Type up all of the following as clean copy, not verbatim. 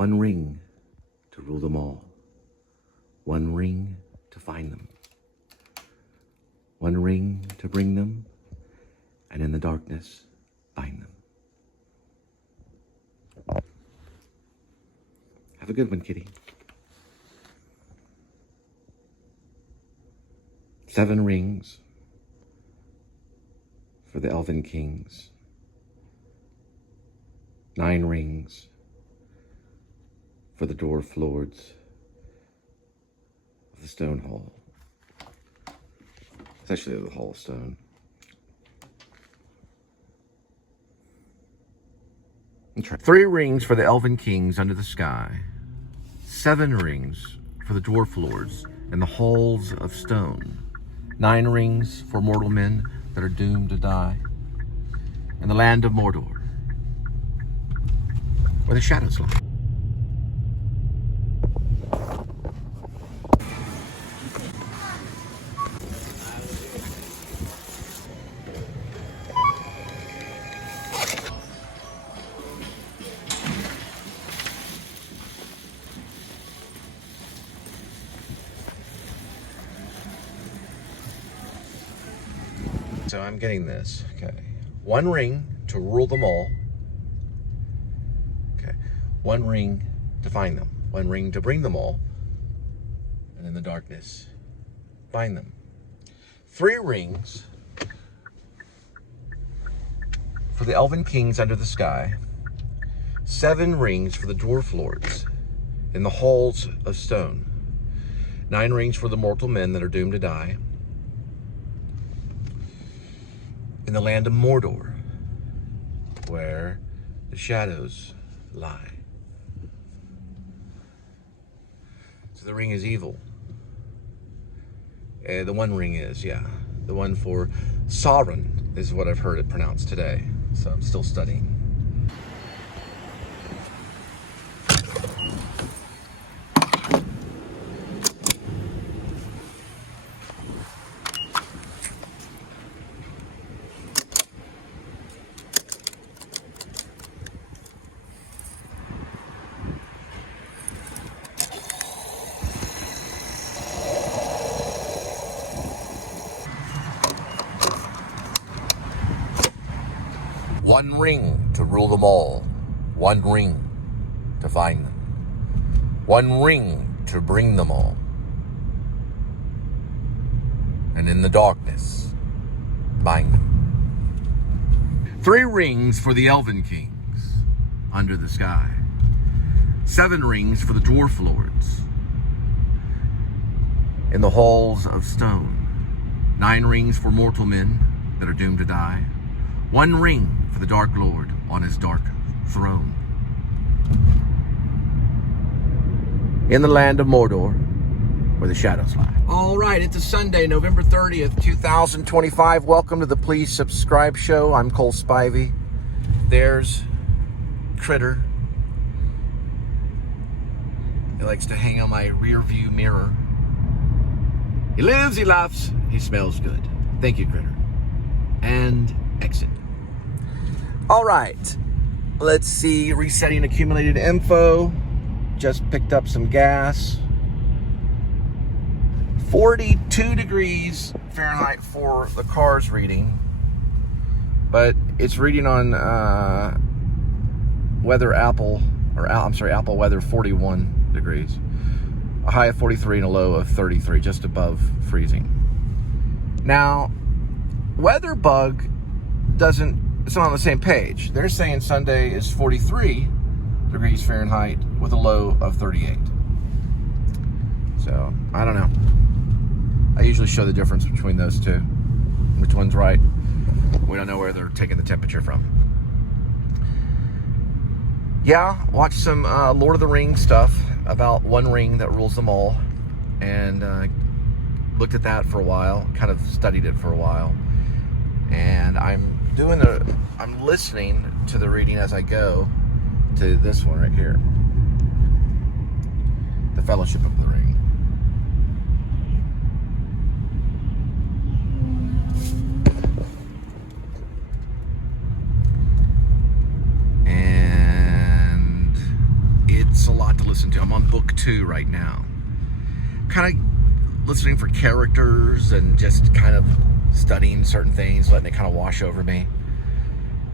One ring to rule them all. One ring to find them. One ring to bring them, and in the darkness, find them. Have a good one, kitty. 7 rings for the elven kings. 9 rings for the dwarf lords of the stone hall. It's actually the hall of stone. Try. 3 rings for the elven kings under the sky. 7 rings for the dwarf lords in the halls of stone. 9 rings for mortal men that are doomed to die. In the land of Mordor, where the shadows lie. So I'm getting this, okay. 1 ring to rule them all. Okay. 1 ring to find them. 1 ring to bring them all. And in the darkness, find them. 3 rings for the elven kings under the sky. 7 rings for the dwarf lords in the halls of stone. 9 rings for the mortal men that are doomed to die. In the land of Mordor, where the shadows lie. So the ring is evil. The 1 ring is, yeah. The one for Sauron is what I've heard it pronounced today. So I'm still studying. One ring to rule them all. 1 ring to find them. 1 ring to bring them all. And in the darkness, bind them. 3 rings for the elven kings under the sky. 7 rings for the dwarf lords in the halls of stone. 9 rings for mortal men that are doomed to die. 1 ring for the Dark Lord on his dark throne. In the land of Mordor, where the shadows lie. All right, it's a Sunday, November 30th, 2025. Welcome to the Please Subscribe Show. I'm Cole Spivey. There's Critter. He likes to hang on my rear view mirror. He lives, he laughs, he smells good. Thank you, Critter. And exit. All right, let's see, resetting accumulated info. Just picked up some gas. 42 degrees Fahrenheit for the car's reading, but it's reading on Apple weather 41 degrees. A high of 43 and a low of 33, just above freezing. Now, WeatherBug it's not on the same page. They're saying Sunday is 43 degrees Fahrenheit with a low of 38. So, I don't know. I usually show the difference between those two. Which one's right? We don't know where they're taking the temperature from. Yeah, watched some Lord of the Rings stuff about 1 ring that rules them all. And looked at that for a while. Kind of studied it for a while. And I'm listening to the reading as I go to this one right here. The Fellowship of the Ring. And it's a listen to. I'm on book 2 right now. Kind of listening for characters and just kind of studying certain things, letting it kind of wash over me.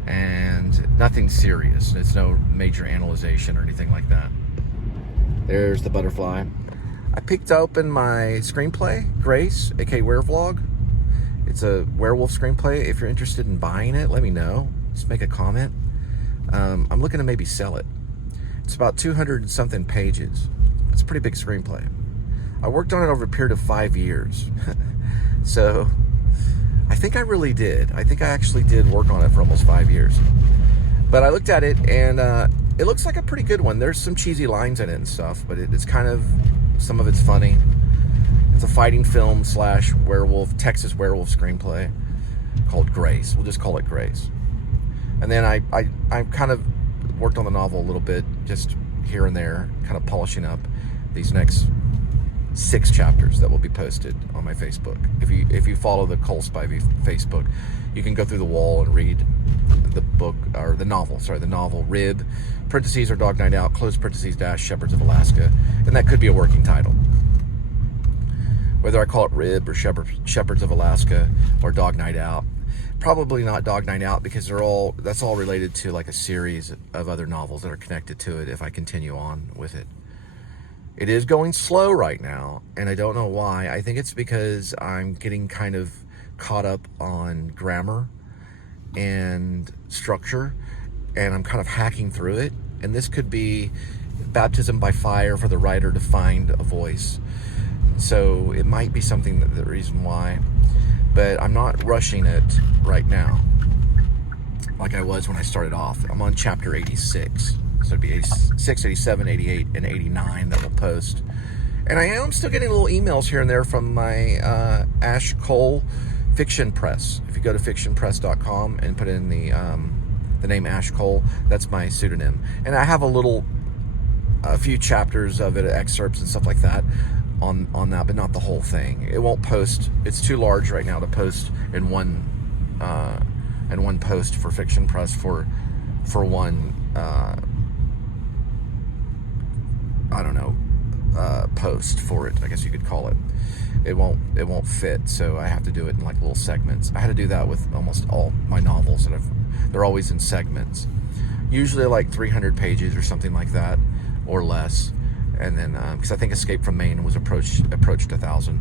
And nothing serious. It's no major analyzation or anything like that. There's the butterfly. I picked open my screenplay, Grace, aka Werevlog. It's a werewolf screenplay. If you're interested in buying it, let me know. Just make a comment. I'm looking to maybe sell it. It's about 200 and something pages. It's a pretty big screenplay. I worked on it over a period of 5 years. So I think I really did. I think I actually did work on it for almost 5 years. But I looked at it and it looks like a pretty good one. There's some cheesy lines in it and stuff, but it's kind of, some of it's funny. It's a fighting film / werewolf, Texas werewolf screenplay called Grace. We'll just call it Grace. And then I kind of worked on the novel a little bit, just here and there, kind of polishing up these next 6 chapters that will be posted on my Facebook. If you follow the Cole Spivey Facebook, you can go through the wall and read the book, or the novel, Rib, parentheses, or Dog Night Out, close parentheses, - Shepherds of Alaska. And that could be a working title. Whether I call it Rib or Shepherds of Alaska or Dog Night Out. Probably not Dog Night Out, because that's all related to like a series of other novels that are connected to it if I continue on with it. It is going slow right now, and I don't know why. I think it's because I'm getting kind of caught up on grammar and structure, and I'm kind of hacking through it. And this could be baptism by fire for the writer to find a voice. So it might be something the reason why. But I'm not rushing it right now like I was when I started off. I'm on chapter 86. So it'd be 86, 87, 88, and 89 that we'll post. And I am still getting little emails here and there from my Ash Cole Fiction Press. If you go to fictionpress.com and put in the name Ash Cole, that's my pseudonym. And I have a few chapters of it, excerpts and stuff like that on that, but not the whole thing. It won't post. It's too large right now to post in one post for Fiction Press for one post for it, I guess you could call it. It won't fit, so I have to do it in like little segments. I had to do that with almost all my novels, and they're always in segments, usually like 300 pages or something like that, or less. And then, because I think Escape from Maine was approached 1,000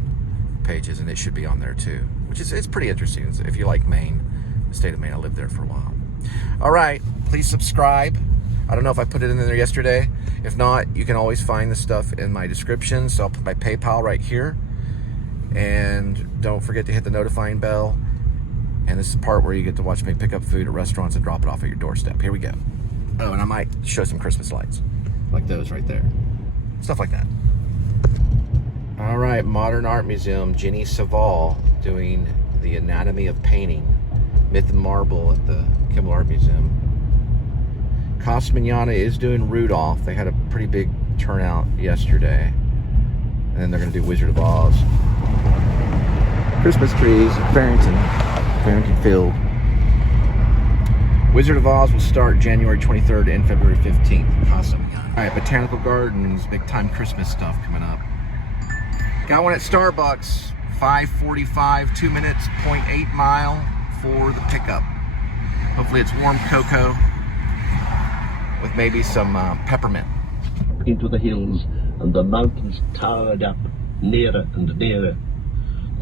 pages, and it should be on there too, which is, it's pretty interesting. If you like Maine, the state of Maine, I lived there for a while. All right, please subscribe. I don't know if I put it in there yesterday. If not, you can always find the stuff in my description. So I'll put my PayPal right here. And don't forget to hit the notifying bell. And this is the part where you get to watch me pick up food at restaurants and drop it off at your doorstep. Here we go. Oh, and I might show some Christmas lights, like those right there. Stuff like that. All right, Modern Art Museum, Jenny Saval doing The Anatomy of Painting, Myth and Marble at the Kimmel Art Museum. Casa Manana is doing Rudolph. They had a pretty big turnout yesterday. And then they're going to do Wizard of Oz. Christmas trees, Farrington Field. Wizard of Oz will start January 23rd and February 15th. Casa Manana. All right, Botanical Gardens, big time Christmas stuff coming up. Got one at Starbucks, 5:45, 2 minutes, 0.8 mile for the pickup. Hopefully it's warm cocoa with maybe some peppermint. Into the hills, and the mountains towered up nearer and nearer.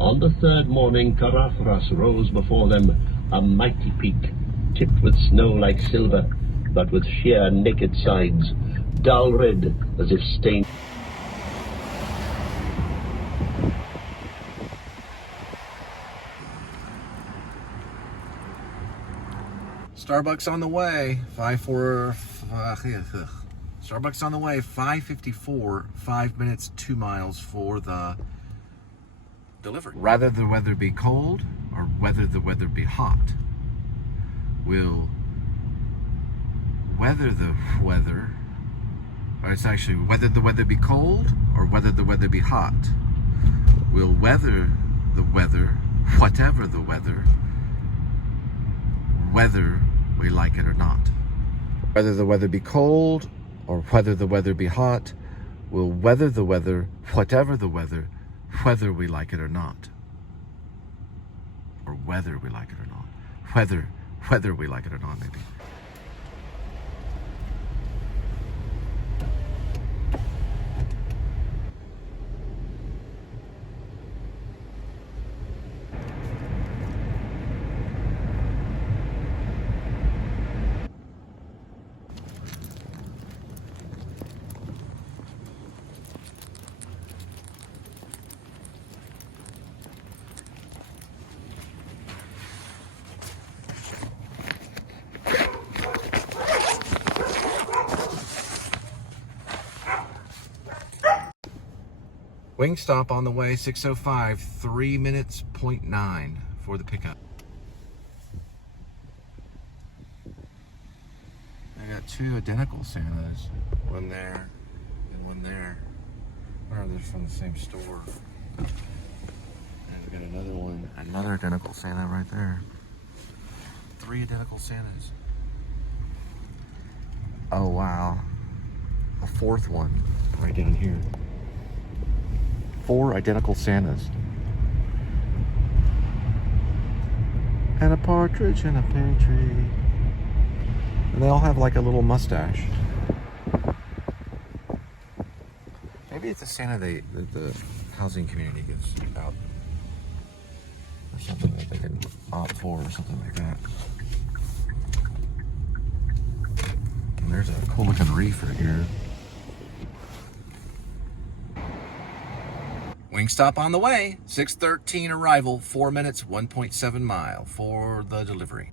On the third morning, Karathras rose before them, a mighty peak, tipped with snow like silver, but with sheer naked sides, dull red as if stained. Starbucks on the way, Starbucks on the way, 5:54, 5 minutes, 2 miles for the delivery. Rather the weather be cold or whether the weather be hot, we'll weather the weather, or it's actually whether the weather be cold or whether the weather be hot, we'll weather the weather, whatever the weather, whether we like it or not. Whether the weather be cold or whether the weather be hot, We'll weather the weather, whatever the weather, whether we like it or not. Or whether we like it or not. Whether we like it or not, maybe. Wingstop on the way, 6:05, 3 minutes, 0.9 for the pickup. I got two identical Santas, one there and one there. I wonder if they're from the same store. And we got another one, another identical Santa right there. 3 identical Santas. Oh wow, a 4th one right down here. 4 identical Santas. And a partridge in a pear tree. And they all have like a little mustache. Maybe it's a Santa that the housing community gives out. Or something that they can opt for or something like that. And there's a cool looking reef right here. Wingstop on the way, 6:13 arrival, 4 minutes, 1.7 mile for the delivery.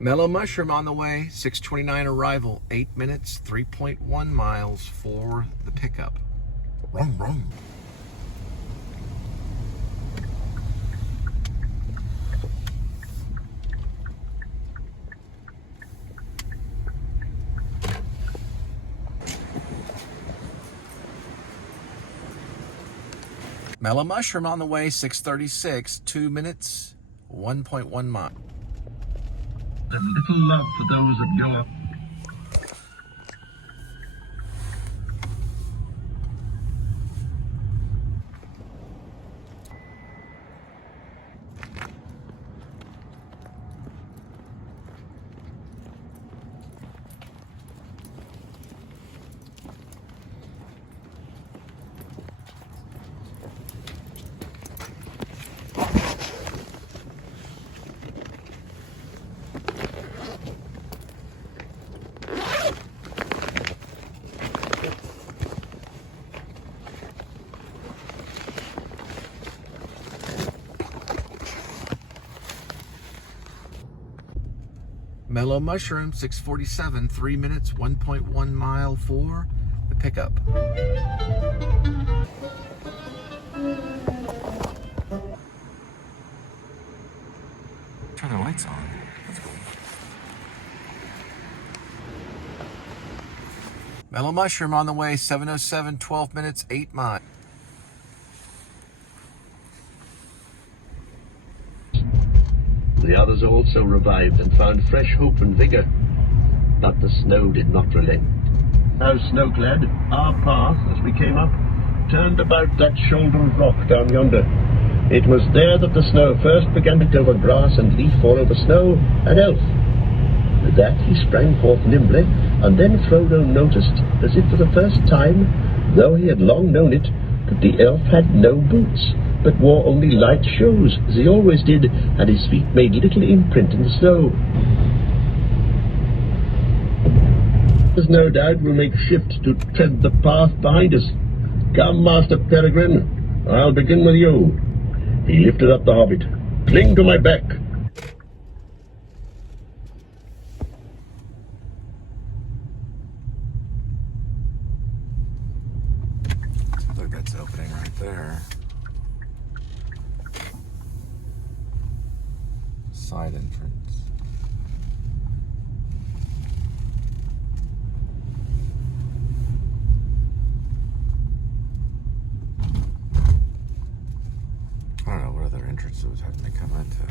Mellow mushroom on the way, 6:29 arrival, 8 minutes, 3.1 miles for the pickup. Rum, rum. Mellow mushroom on the way, 6:36, 2 minutes, 1.1 mile. A little love for those that go up. Mellow mushroom, 6:47, 3 minutes, 1.1 mile for the pickup. Turn the lights on. That's cool. Mellow mushroom on the way, 7:07, 12 minutes, 8 miles. The others also revived and found fresh hope and vigor, but the snow did not relent. Now snow-clad, our path, as we came up, turned about that shoulder of rock down yonder. It was there that the snow first began to cover grass and leaf all over snow and elf. With that he sprang forth nimbly, and then Frodo noticed, as if for the first time, though he had long known it, that the elf had no boots, but wore only light shoes, as he always did, and his feet made little imprint in the snow. There's no doubt we'll make shift to tread the path behind us. Come, Master Peregrine, I'll begin with you. He lifted up the hobbit. Cling to my back. Seems like that's opening right there. Side entrance. entrances having to come into.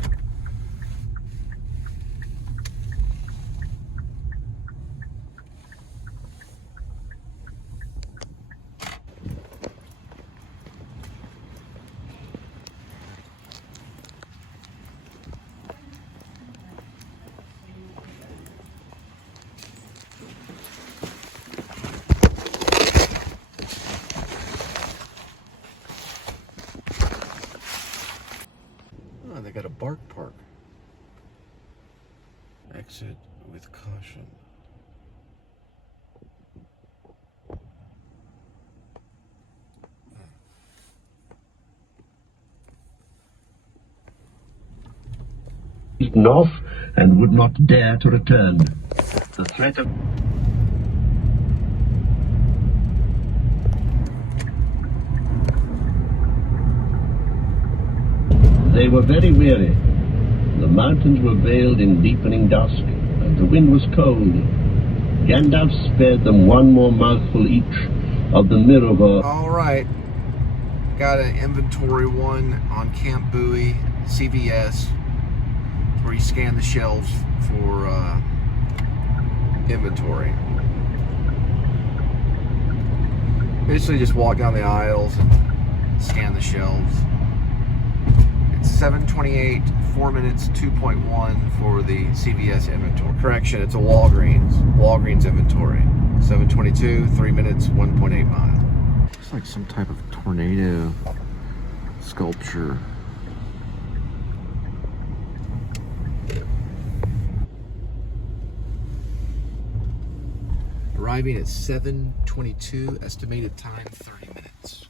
Oh, they got a bark park. Exit with caution. Eaten off and would not dare to return. The threat of... They were very weary. The mountains were veiled in deepening dusk, and the wind was cold. Gandalf spared them one more mouthful each of the Mirror. All right. Got an inventory one on Camp Bowie, CVS, where you scan the shelves for inventory. Basically just walk down the aisles and scan the shelves. It's 7:28, 4 minutes, 2.1 for the CVS inventory. Correction, it's a Walgreens inventory. 7:22, 3 minutes, 1.8 miles. Looks like some type of tornado sculpture. Arriving at 7:22, estimated time 30 minutes.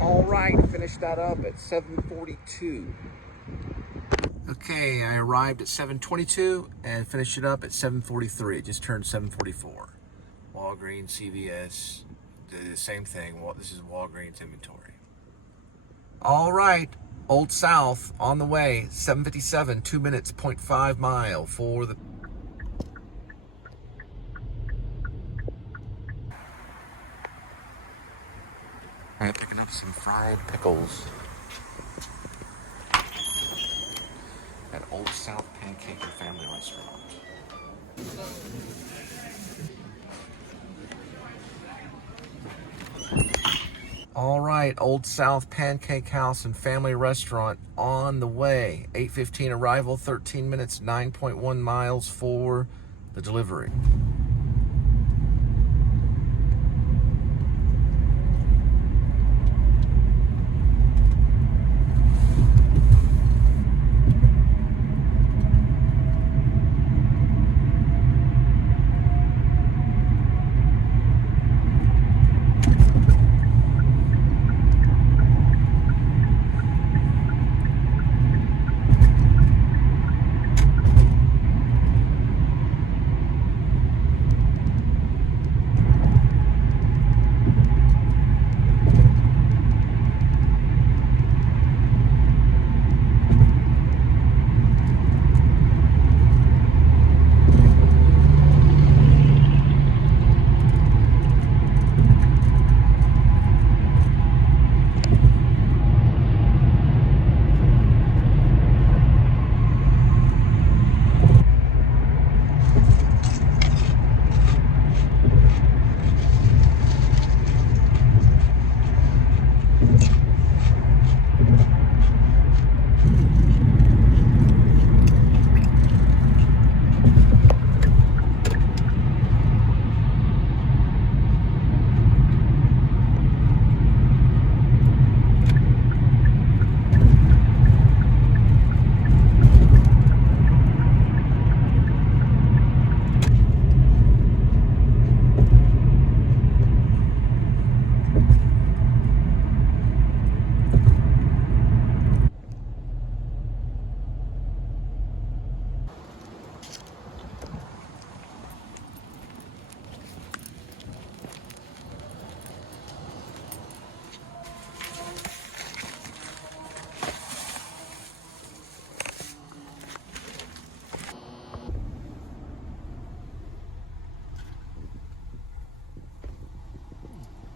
All right, finished that up at 7:42. Okay, I arrived at 7:22 and finished it up at 7:43. It just turned 7:44. Walgreens, CVS, the same thing. Well, this is Walgreens inventory. All right, Old South on the way. 7:57, 2 minutes, 0.5 mile for the... Alright, picking up some fried pickles at Old South Pancake and Family Restaurant. All right, Old South Pancake House and Family Restaurant on the way. 8:15 arrival, 13 minutes, 9.1 miles for the delivery.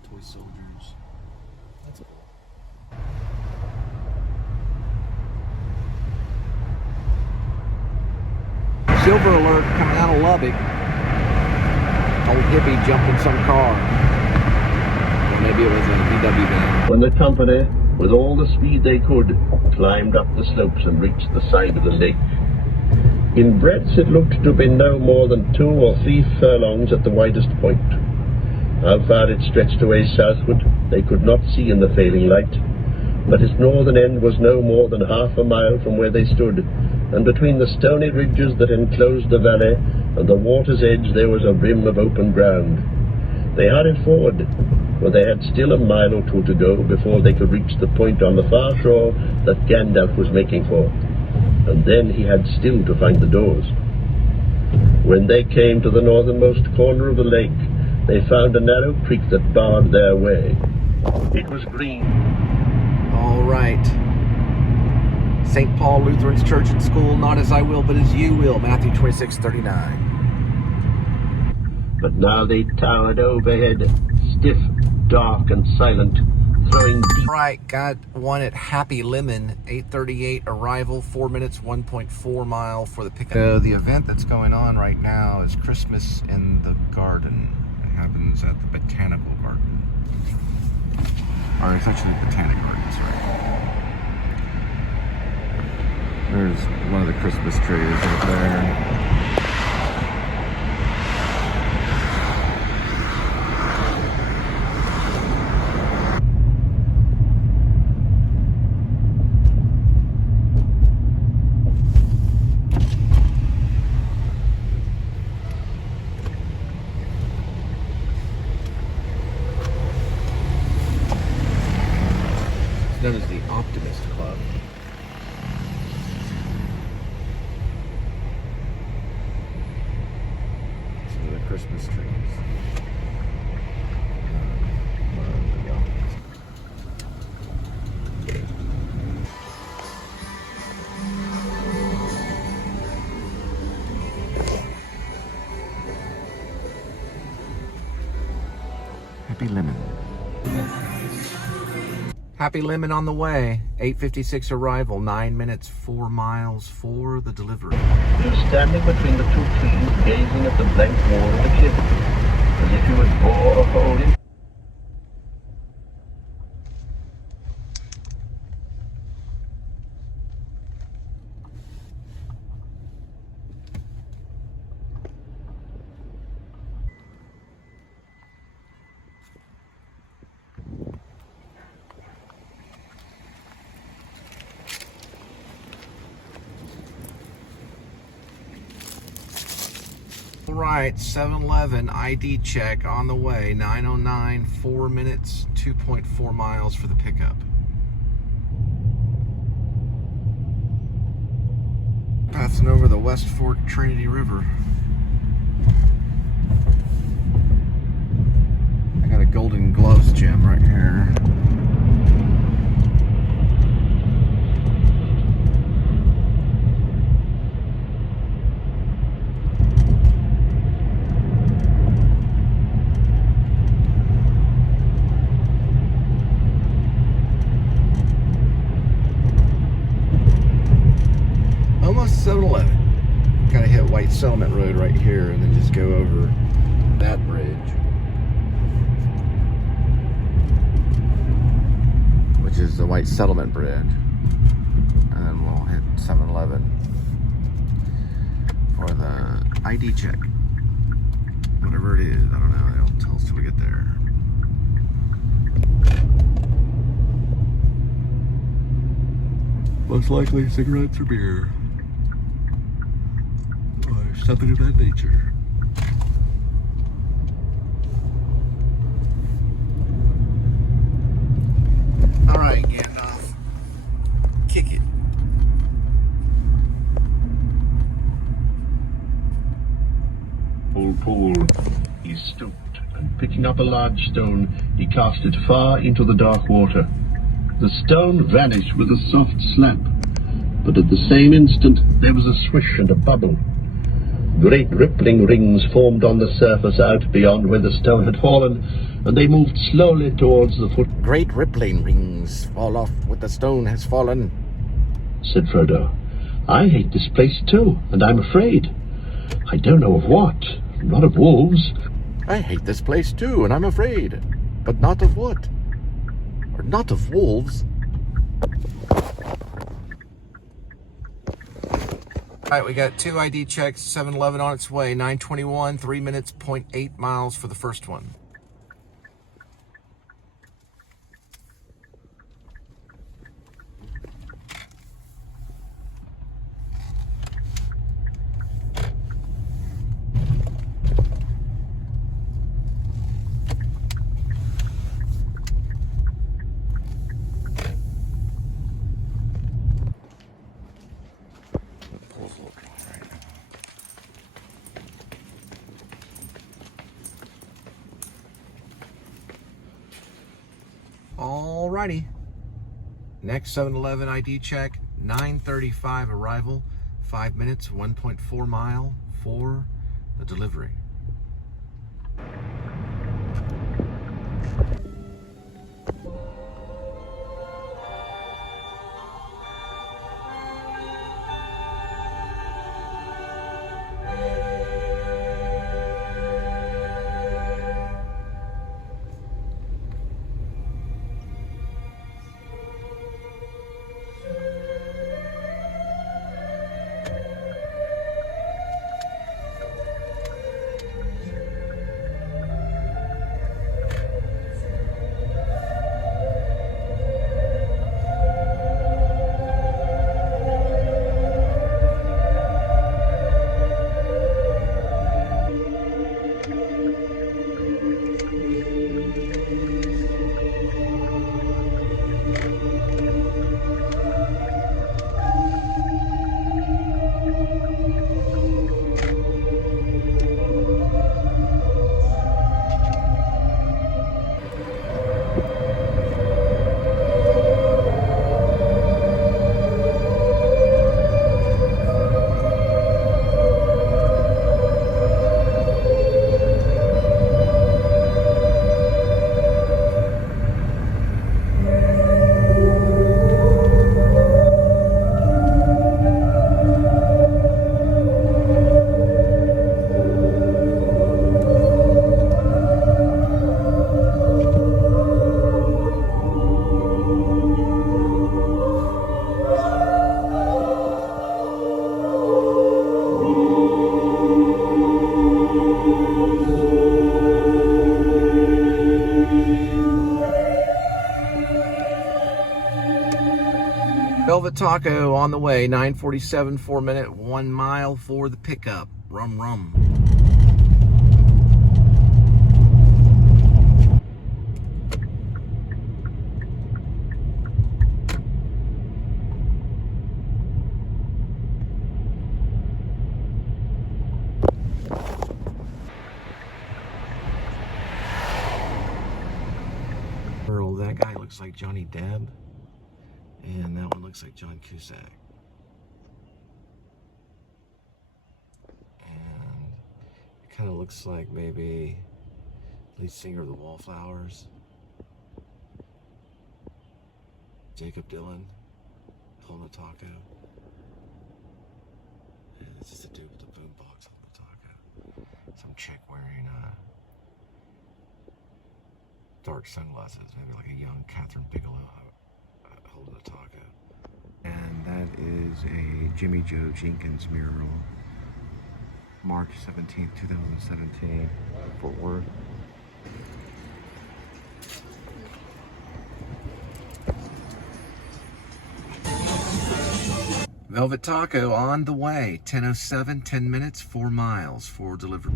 Toy soldiers. That's cool. Silver alert coming out of Lubbock. Old hippie jumped in some car. Or maybe it was a VW van. When the company, with all the speed they could, climbed up the slopes and reached the side of the lake. In breadth it looked to have been no more than 2 or 3 furlongs at the widest point. How far it stretched away southward they could not see in the failing light, but its northern end was no more than half a mile from where they stood, and between the stony ridges that enclosed the valley and the water's edge there was a rim of open ground. They hurried forward, for they had still a mile or 2 to go before they could reach the point on the far shore that Gandalf was making for, and then he had still to find the doors. When they came to the northernmost corner of the lake, they found a narrow creek that barred their way. It was green. All right. St. Paul Lutheran's Church and School, not as I will, but as you will. Matthew 26:39. But now they towered overhead, stiff, dark, and silent, throwing deep. Right, got one at Happy Lemon, 8:38 arrival, 4 minutes, 1.4 mile for the pickup. So the event that's going on right now is Christmas in the Garden. It happens at the Botanical Garden. Or it's actually Botanic Gardens, right? There's one of the Christmas trees up there. Known as the Optimist Club. Some of the Christmas trees. Happy Lemon. Happy Lemon on the way. 8:56 arrival. 9 minutes, 4 miles for the delivery. He was standing between the two trees, gazing at the blank wall of the cliff, as if he would bore a hole in. All right, 7-Eleven ID check on the way. 9:09, 4 minutes, 2.4 miles for the pickup. Passing over the West Fork Trinity River. I got a Golden Gloves gem right here. Almost 7-Eleven. Gotta hit White Settlement Road right here and then just go over that bridge, which is the White Settlement Bridge. And then we'll hit 7-Eleven for the ID check. Whatever it is, I don't know. They don't tell us till we get there. Most likely cigarettes or beer. Or something of that nature. Alright, Gandalf. Kick it. Pool. He stooped, and picking up a large stone, he cast it far into the dark water. The stone vanished with a soft slap, but at the same instant there was a swish and a bubble. Great rippling rings formed on the surface out beyond where the stone had fallen, and they moved slowly towards the foot. Great rippling rings fall off where the stone has fallen, said Frodo. I hate this place too, and I'm afraid. I don't know of what. Not of wolves. I hate this place too, and I'm afraid. But not of what? Or not of wolves. Alright, we got 2 ID checks, 7-Eleven on its way, 9:21, 3 minutes, 0.8 miles for the first one. Alrighty. Next 7-Eleven ID check, 9:35 arrival, 5 minutes, 1.4 mile for the delivery. Velvet Taco on the way, 9:47, 4 minute, 1 mile for the pickup. Rum rum. Earl, that guy looks like Johnny Depp. And that one looks like John Cusack. And it kind of looks like maybe lead singer of the Wallflowers. Jacob Dylan holding a taco. And it's just a dude with a boombox holding a taco. Some chick wearing dark sunglasses, maybe like a young Catherine Bigelow holding a taco. And that is a Jimmy Joe Jenkins mural. March 17th, 2017, Fort Worth. Velvet Taco on the way, 10:07, 10 minutes, 4 miles for delivery.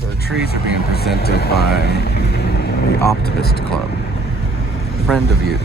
So the trees are being presented by the Optimist Club, friend of youth.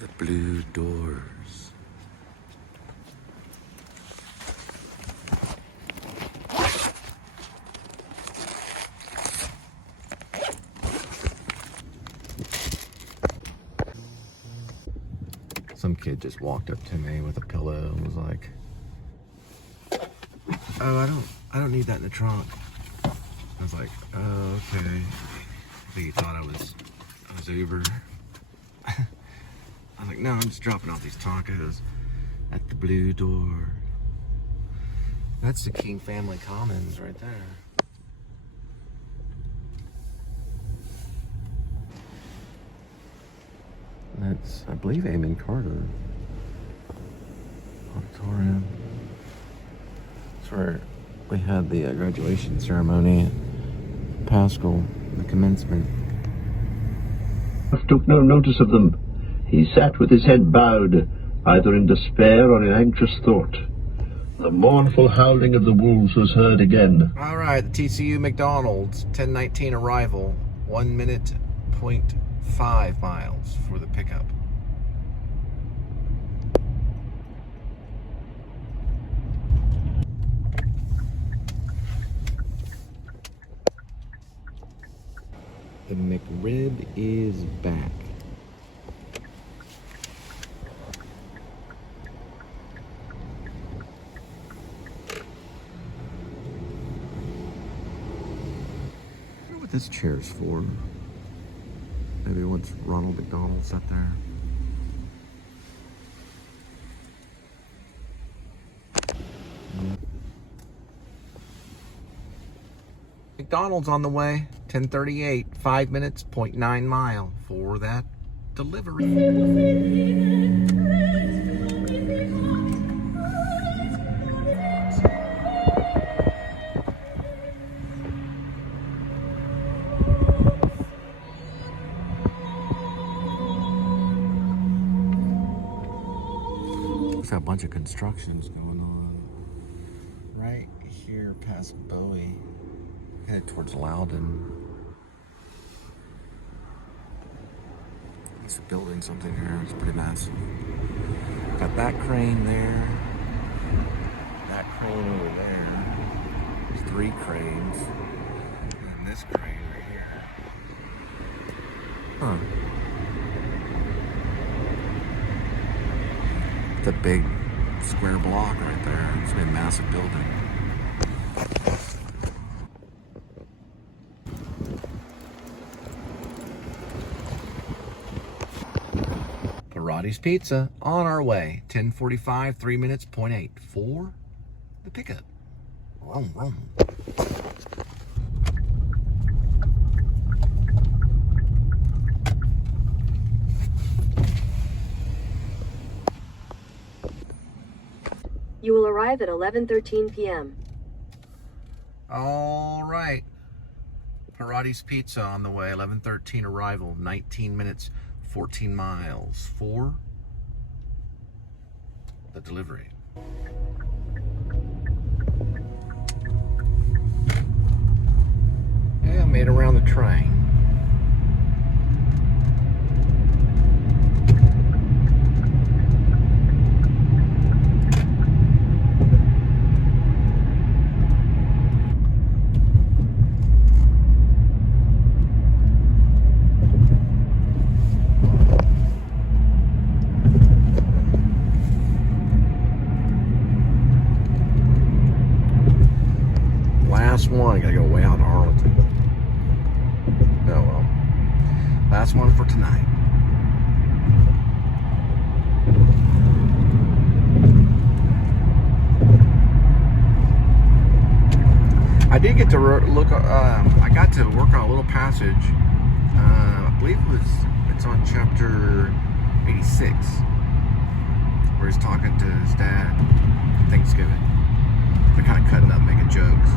The blue doors. Some kid just walked up to me with a pillow and was like, "Oh, I don't need that in the trunk." I was like, "Oh, okay." I think he thought I was Uber. I was like, "No, I'm just dropping off these tacos at the blue door." That's the King Family Commons right there. That's, I believe, Amon Carter Auditorium. That's where we had the graduation ceremony at Pascal, the commencement. Took no notice of them. He sat with his head bowed, either in despair or in anxious thought. The mournful howling of the wolves was heard again. All right, the TCU McDonald's, 10:19 arrival, 1 minute, 0.5 miles for the pickup. The McRib is back. I wonder what this chair's for. Maybe once Ronald McDonald sat there. McDonald's on the way, 10:38, 5 minutes, 0.9 mile for that delivery. got a bunch of constructions going on right here past Bowie, headed towards Loudon. He's building something here. It's pretty massive. Got that crane there. That crane over there. There's 3 cranes. And this crane right here. Huh. It's a big square block right there. It's a massive building. Parati's Pizza on our way. 10:45, 3 minutes, 0.8 for the pickup. Vroom, vroom. You will arrive at 11:13 p.m. All right. Parati's Pizza on the way. 11:13 arrival. 19 minutes, 14 miles for the delivery. Yeah, I made it around the train. Last one, I gotta go way out to Arlington. Oh well. Last one for tonight. I did get to look, I got to work on a little passage. I believe it's on chapter 86, where he's talking to his dad at Thanksgiving. They're kind of cutting up, making jokes.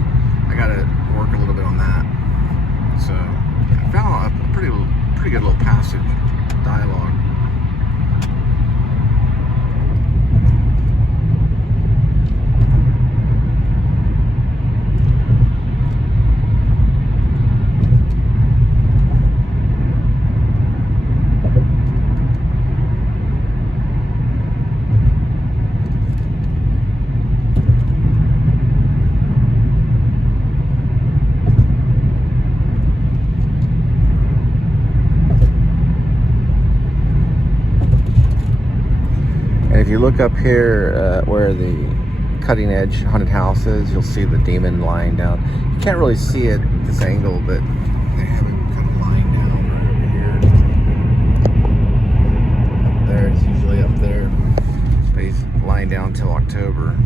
I got to work a little bit on that. So I found a pretty good little passage, dialogue. If you look up here where the cutting edge haunted house is, you'll see the demon lying down. You can't really see it at this angle, but they have it kind of lying down right over here. Up there, it's usually up there. But he's lying down until October.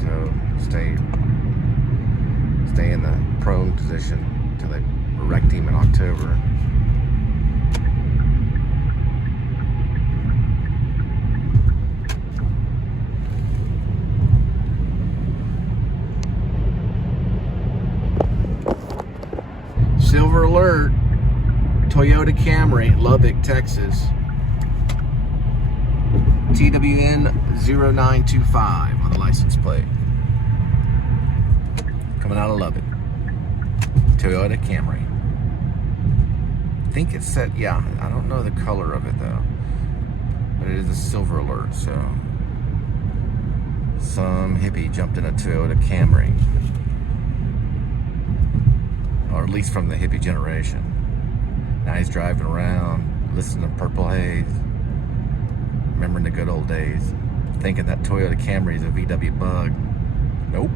So stay in the prone position until they erect him in October. Silver alert, Toyota Camry, Lubbock, Texas. TWN 0925 on the license plate. Coming out of Lubbock. Toyota Camry. I think it's set, yeah, I don't know the color of it though. But it is a silver alert, so. Some hippie jumped in a Toyota Camry. Or at least from the hippie generation. Now he's driving around, listening to Purple Haze, remembering the good old days, thinking that Toyota Camry is a VW Bug. Nope.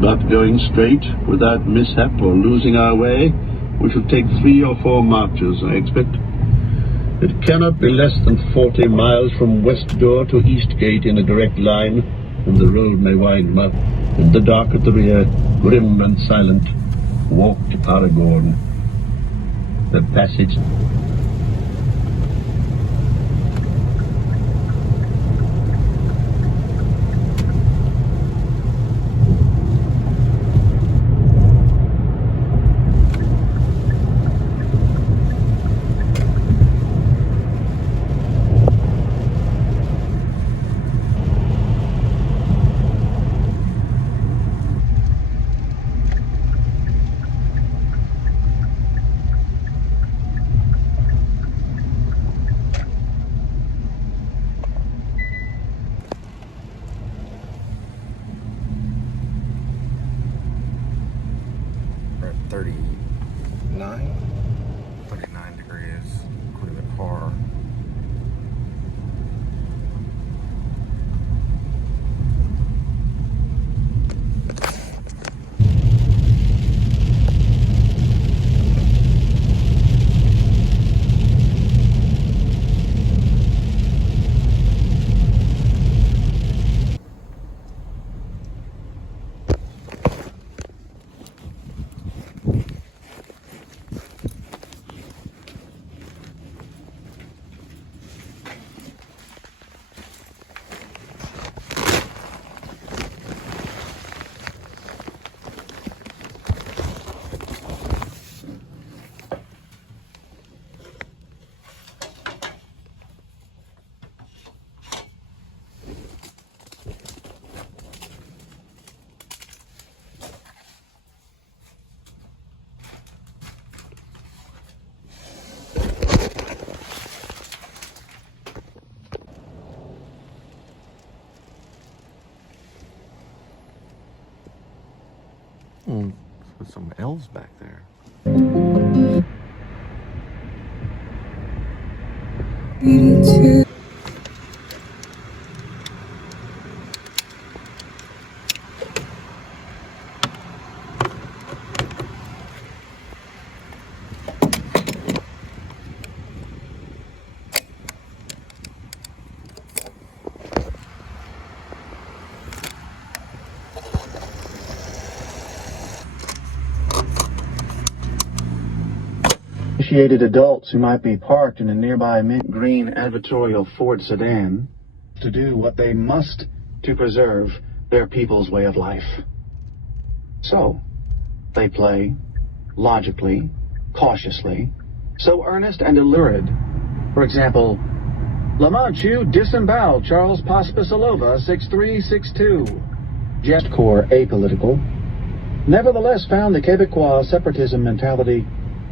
Not going straight without mishap or losing our way, we shall take 3 or 4 marches, I expect. It cannot be less than 40 miles from West Door to East Gate in a direct line, and the road may wind up. In the dark at the rear, grim and silent, walked Aragorn. The passage. 39 degrees, according to the car. There's some elves back there. Initiated adults who might be parked in a nearby mint green advertorial Ford sedan to do what they must to preserve their people's way of life. So, they play, logically, cautiously, so earnest and lurid. For example, Lamanchu disembowel Charles Pospisilova 6362. Jetcore apolitical, nevertheless found the Quebecois separatism mentality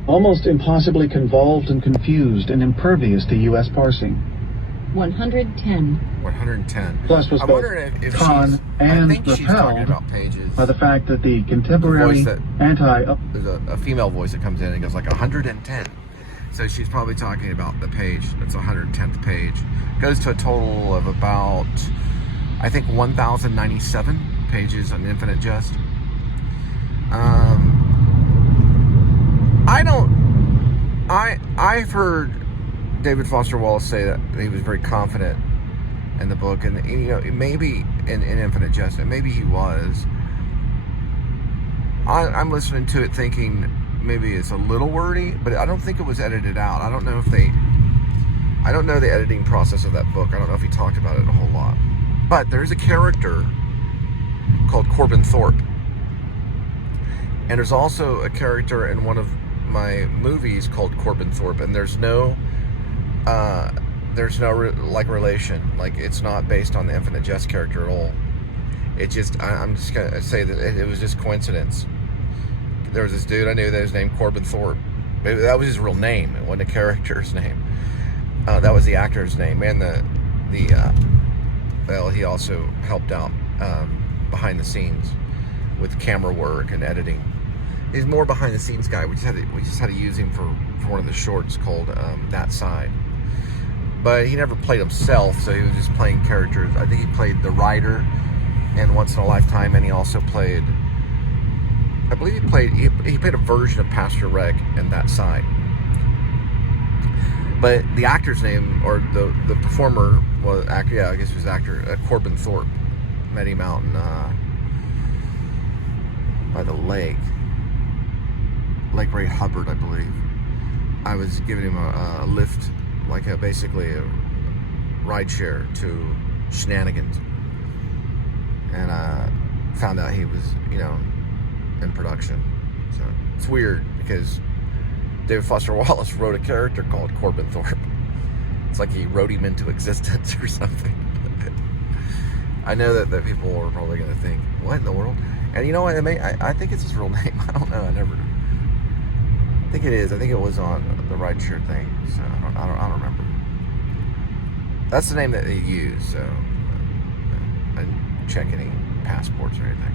almost impossibly convolved and confused and impervious to U.S. parsing. 110. 110. Plus was I'm both wondering if con she's, and I think she's talking repelled about pages. by the fact that the contemporary There's a female voice that comes in and goes like 110. So she's probably talking about the page. That's 110th page. Goes to a total of about, I think, 1,097 pages on Infinite Jest. I've heard David Foster Wallace say that he was very confident in the book, and you know, maybe in Infinite Jest, and maybe he was. I'm listening to it thinking maybe it's a little wordy, but I don't think it was edited out. I don't know the editing process of that book. I don't know if he talked about it a whole lot. But there's a character called Corbin Thorpe. And there's also a character in one of my movies called Corbin Thorpe, and there's no relation. Like, it's not based on the Infinite Jest character at all. It just, I'm just gonna say that it was just coincidence. There was this dude I knew that was named Corbin Thorpe. That was his real name. It wasn't a character's name. That was the actor's name. And well, he also helped out behind the scenes with camera work and editing. He's more behind the scenes guy. We just had to use him for one of the shorts called That Side. But he never played himself, so he was just playing characters. I think he played the writer in Once in a Lifetime, and he also played, I believe he played a version of Pastor Reg in That Side. But the actor's name, or the performer was actor, yeah, I guess he was actor, Corbin Thorpe. Met him out in, by the lake. Lake Ray Hubbard, I believe. I was giving him a lift, like basically a ride share to Shenanigans. And found out he was, in production. So it's weird because David Foster Wallace wrote a character called Corbin Thorpe. It's like he wrote him into existence or something. I know that people are probably going to think, what in the world? And you know what? I think it's his real name. I don't know. I think it is. I think it was on the rideshare thing. So I don't remember. That's the name that they use. So I didn't check any passports or anything.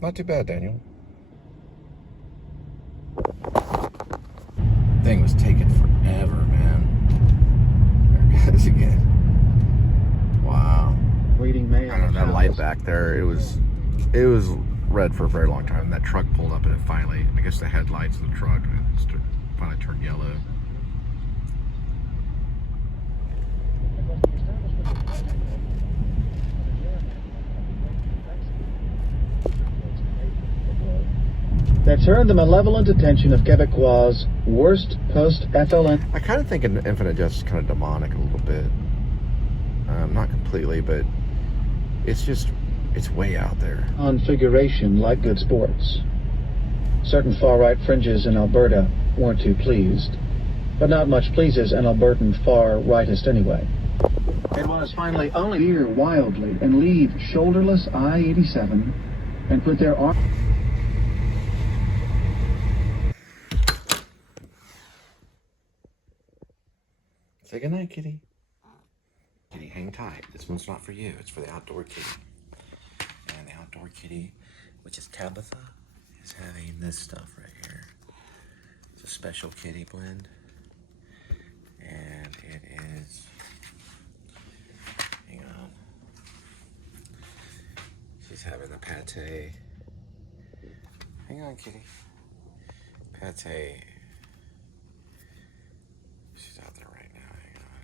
Not too bad, Daniel. Thing was taking forever, man. There it goes again. Wow. Reading mail. I don't know, that light back there, it was red for a very long time. That truck pulled up and it finally, I guess the headlights of the truck, and it finally turned yellow. That turned the malevolent attention of Quebecois' worst post-FLN. I kind of think Infinite Jest is kind of demonic a little bit. Not completely, but it's way out there. Configuration like good sports. Certain far-right fringes in Alberta weren't too pleased, but not much pleases an Albertan far-rightist anyway. It was finally only veer wildly and leave shoulderless I-87 and put their arm. Say goodnight, kitty. Kitty, hang tight. This one's not for you. It's for the outdoor kitty. And the outdoor kitty, which is Tabitha, is having this stuff right here. It's a special kitty blend. And it is... Hang on. She's having the pate. Hang on, kitty. Pate. She's out there right now. Hang on.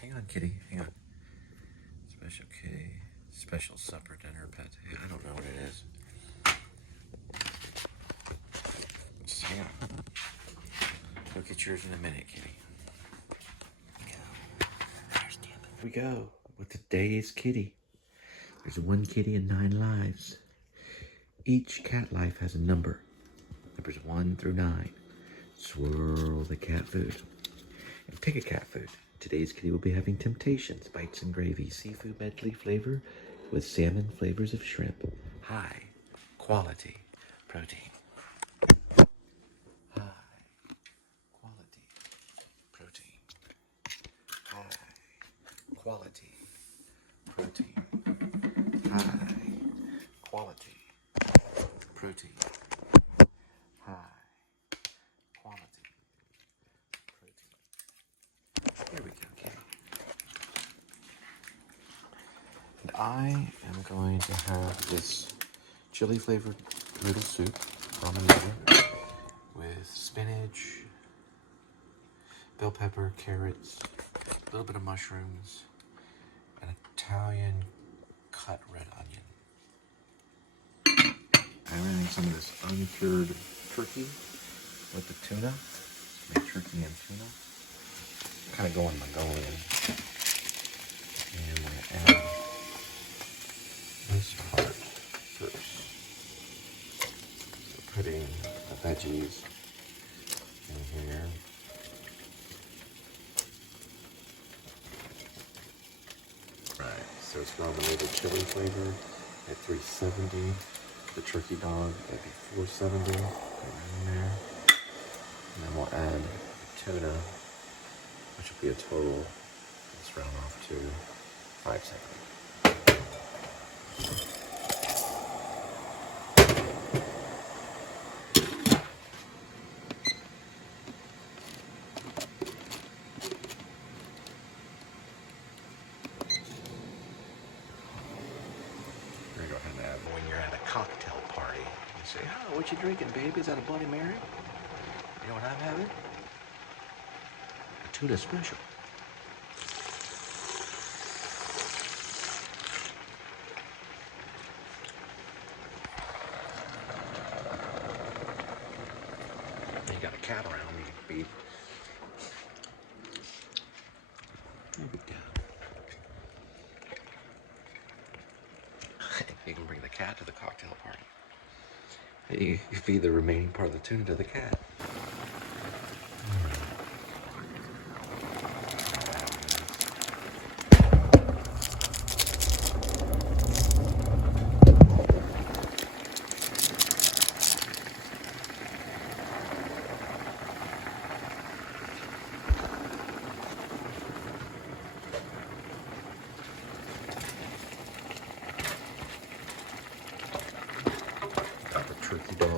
Hang on, kitty. Hang on. Special kitty. Special supper dinner pate. I don't know what it is. Just hang on. We'll get yours in a minute, kitty. Here we go with today's kitty. There's one kitty and 9 lives. Each cat life has a number. Numbers 1 through 9. Swirl the cat food. And pick a cat food. Today's kitty will be having Temptations, bites and gravy, seafood medley flavor with salmon flavors of shrimp. High quality protein. High quality protein. High quality protein. High quality protein. High quality protein. Here we go, kitty. And I am going to have this chili flavored noodle soup, ramen noodle, with spinach, bell pepper, carrots, a little bit of mushrooms, and Italian cut red onion. I'm adding some of this uncured turkey with the tuna. Make turkey and tuna. Kind of going Mongolian. And I'm going to add this part first. So putting the veggies in here. Right, so it's ramen chili flavor at 370. The turkey dog at 470. Put it in there. And then we'll add tuna, which will be a total, let's round off to 570. When you're at a cocktail party, you say, "Oh, what you drinking, baby? Is that a Bloody Mary?" You know what I'm having? A tuna special. You got a cat around, you can feed. There we go. You can bring the cat to the cocktail party. You feed the remaining part of the tuna to the cat.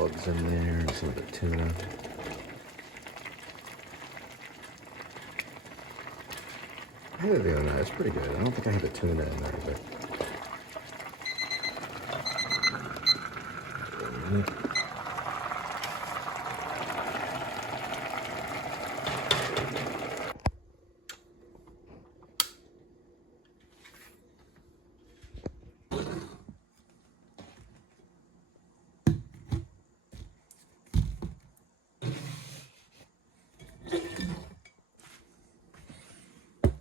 olives in there and some of the tuna. I had it on that. It's pretty good. I don't think I had the tuna in there, but.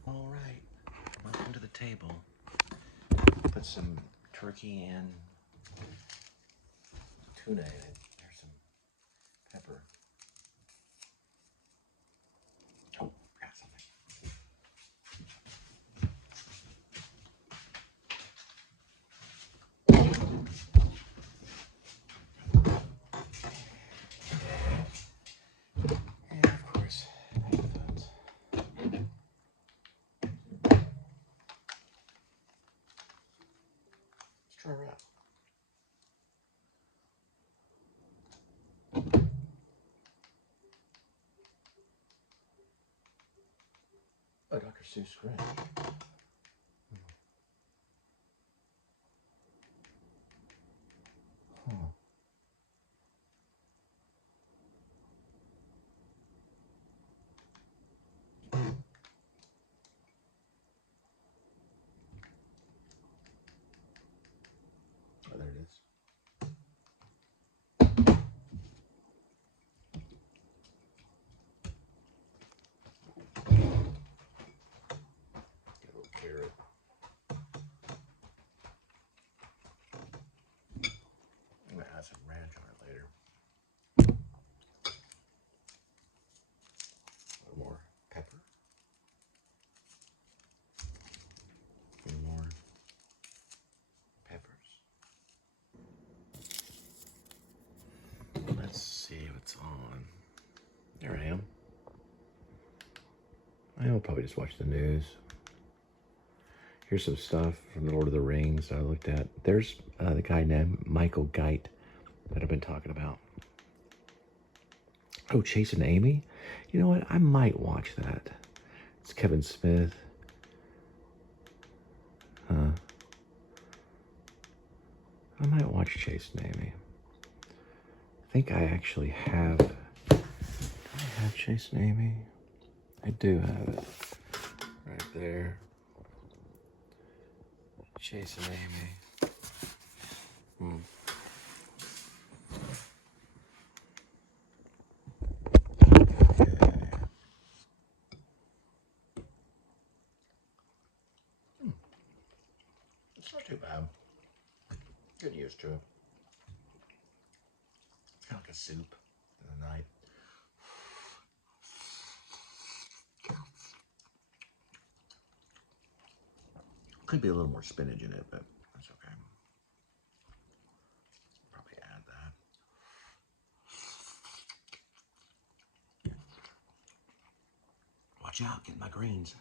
All right, welcome to the table. Put some turkey and tuna in it. There's some pepper. Oh, got something. And of course, headphones. Let's try wrap. Oh, Dr. Seuss Grinch. Huh. Oh, there it is. Get a little carrot. I'm gonna add some ranch on it later. A little more pepper. A little more peppers. Let's see what's on. There I am. I'll probably just watch the news. Here's some stuff from the Lord of the Rings I looked at. There's the guy named Michael Geit that I've been talking about. Oh, Chasing Amy? You know what? I might watch that. It's Kevin Smith. I might watch Chasing Amy. I think I actually have... Do I have Chasing Amy? I do have it. Right there. Chasing Amy. It's not too bad. Getting used to it. It's kind of like a soup in the night. Could be a little more spinach in it, but that's okay. Probably add that. Watch out, get my greens.